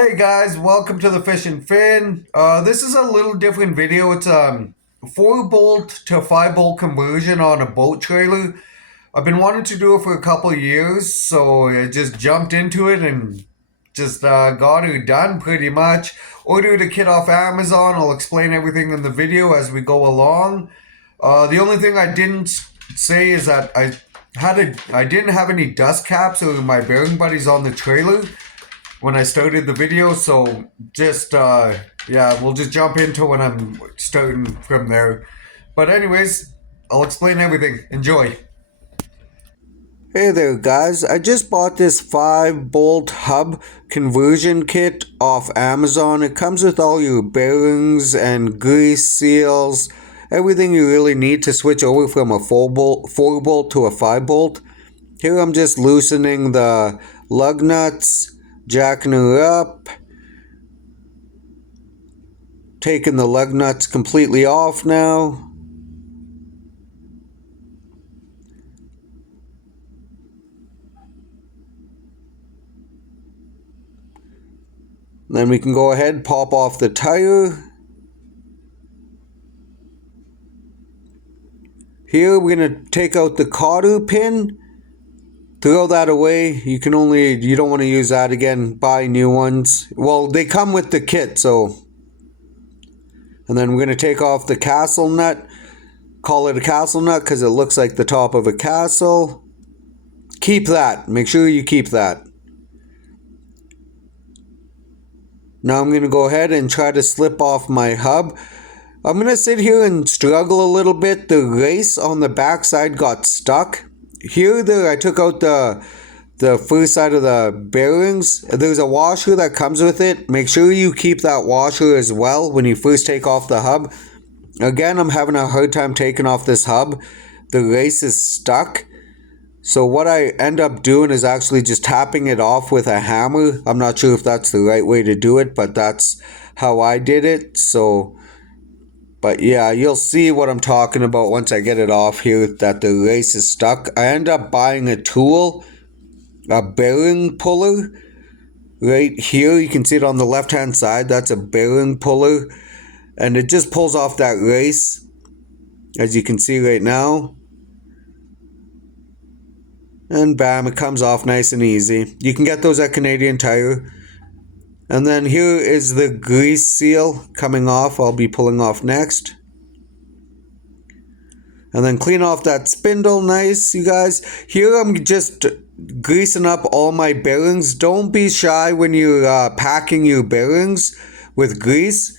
Hey guys, welcome to the Fish and Fin. This is a little different video. It's 4 bolt to 5 bolt conversion on a boat trailer. I've been wanting to do it for a couple of years, so I just jumped into it and just got it done pretty much. Ordered a kit off Amazon. I'll explain everything in the video as we go along. The only thing I didn't say is that I didn't have any dust caps or my bearing buddies on the trailer when I started the video, so just yeah, we'll just jump into when I'm starting from there. But anyways, I'll explain everything. Enjoy. Hey there guys, I just bought this 5 bolt hub conversion kit off Amazon. It comes with all your bearings and grease seals, everything you really need to switch over from a 4 bolt to a 5 bolt. Here I'm just loosening the lug nuts, jacking her up, taking the lug nuts completely off now. Then we can go ahead, pop off the tire. Here we're going to take out the cotter pin. Throw that away. You don't want to use that again. Buy new ones. Well, they come with the kit, so. And then we're going to take off the castle nut. Call it a castle nut because it looks like the top of a castle. Keep that. Make sure you keep that. Now I'm going to go ahead and try to slip off my hub. I'm going to sit here and struggle a little bit. The race on the back side got stuck. Here, I took out the first side of the bearings. There's a washer that comes with it. Make sure you keep that washer as well when you first take off the hub. Again, I'm having a hard time taking off this hub. The race is stuck. So what I end up doing is actually just tapping it off with a hammer. I'm not sure if that's the right way to do it, but that's how I did it. So, but yeah, you'll see what I'm talking about once I get it off here, that the race is stuck. I end up buying a tool, a bearing puller. Right here, you can see it on the left-hand side. That's a bearing puller. And it just pulls off that race, as you can see right now. And bam, it comes off nice and easy. You can get those at Canadian Tire. And then here is the grease seal coming off. I'll be pulling off next. And then clean off that spindle nice, you guys. Here I'm just greasing up all my bearings. Don't be shy when you're packing your bearings with grease.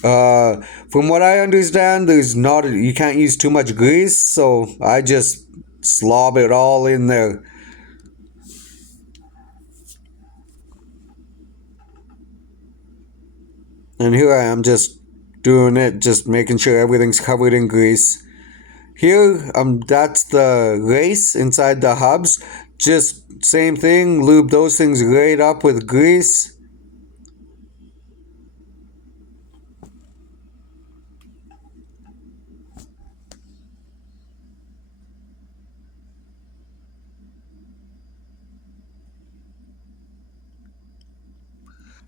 From what I understand, you can't use too much grease, so I just slob it all in there. And here I am just doing it, just making sure everything's covered in grease. Here, that's the race inside the hubs. Just same thing, lube those things right up with grease.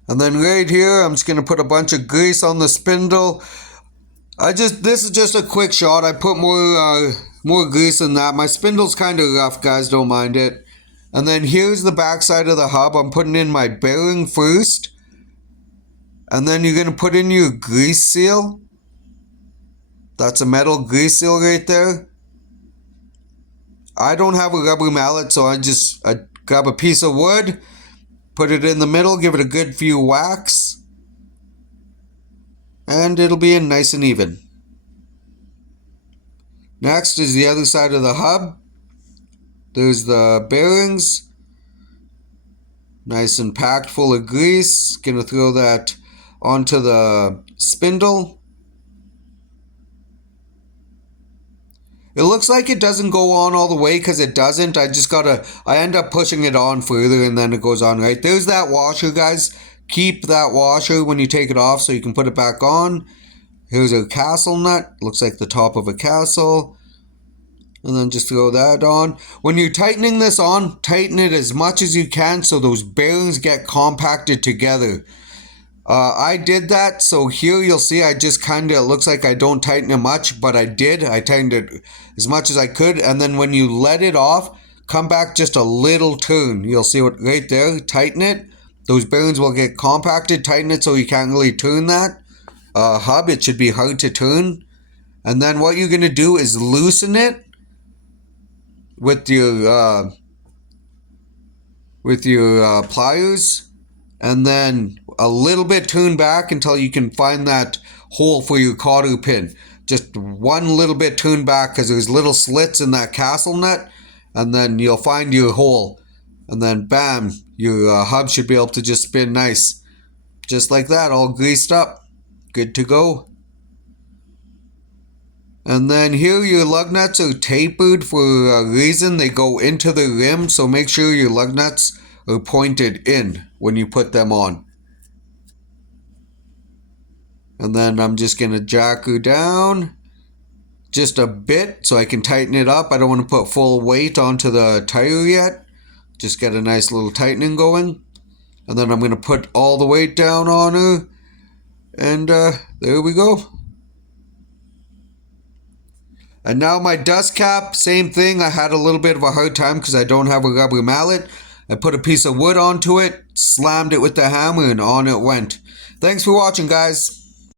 And then right here, I'm just going to put a bunch of grease on the spindle. This is just a quick shot. I put more grease than that. My spindle's kind of rough, guys, don't mind it. And then here's the back side of the hub. I'm putting in my bearing first. And then you're going to put in your grease seal. That's a metal grease seal right there. I don't have a rubber mallet, so I grab a piece of wood, put it in the middle, give it a good few whacks, and it'll be in nice and even. Next is the other side of the hub. There's the bearings. Nice and packed full of grease. Gonna throw that onto the spindle. It looks like it doesn't go on all the way because it doesn't. I end up pushing it on further and then it goes on, right? There's that washer, guys. Keep that washer when you take it off so you can put it back on. Here's a castle nut. Looks like the top of a castle. And then just throw that on. When you're tightening this on, tighten it as much as you can so those bearings get compacted together. I did that, so here you'll see I just kind of, it looks like I don't tighten it much, but I did. I tightened it as much as I could, and then when you let it off, come back just a little turn. You'll see what right there, tighten it. Those bearings will get compacted, tighten it so you can't really turn that hub. It should be hard to turn. And then what you're going to do is loosen it with your pliers, and then a little bit turn back until you can find that hole for your cotter pin. Just one little bit turn back because there's little slits in that castle nut, and then you'll find your hole, and then bam, your hub should be able to just spin nice, just like that, all greased up, good to go. And then here your lug nuts are tapered for a reason. They go into the rim, so make sure your lug nuts are pointed in when you put them on. And then I'm just going to jack her down just a bit so I can tighten it up. I don't want to put full weight onto the tire yet. Just get a nice little tightening going. And then I'm going to put all the weight down on her. And there we go. And now my dust cap, same thing. I had a little bit of a hard time because I don't have a rubber mallet. I put a piece of wood onto it, slammed it with the hammer, and on it went. Thanks for watching, guys.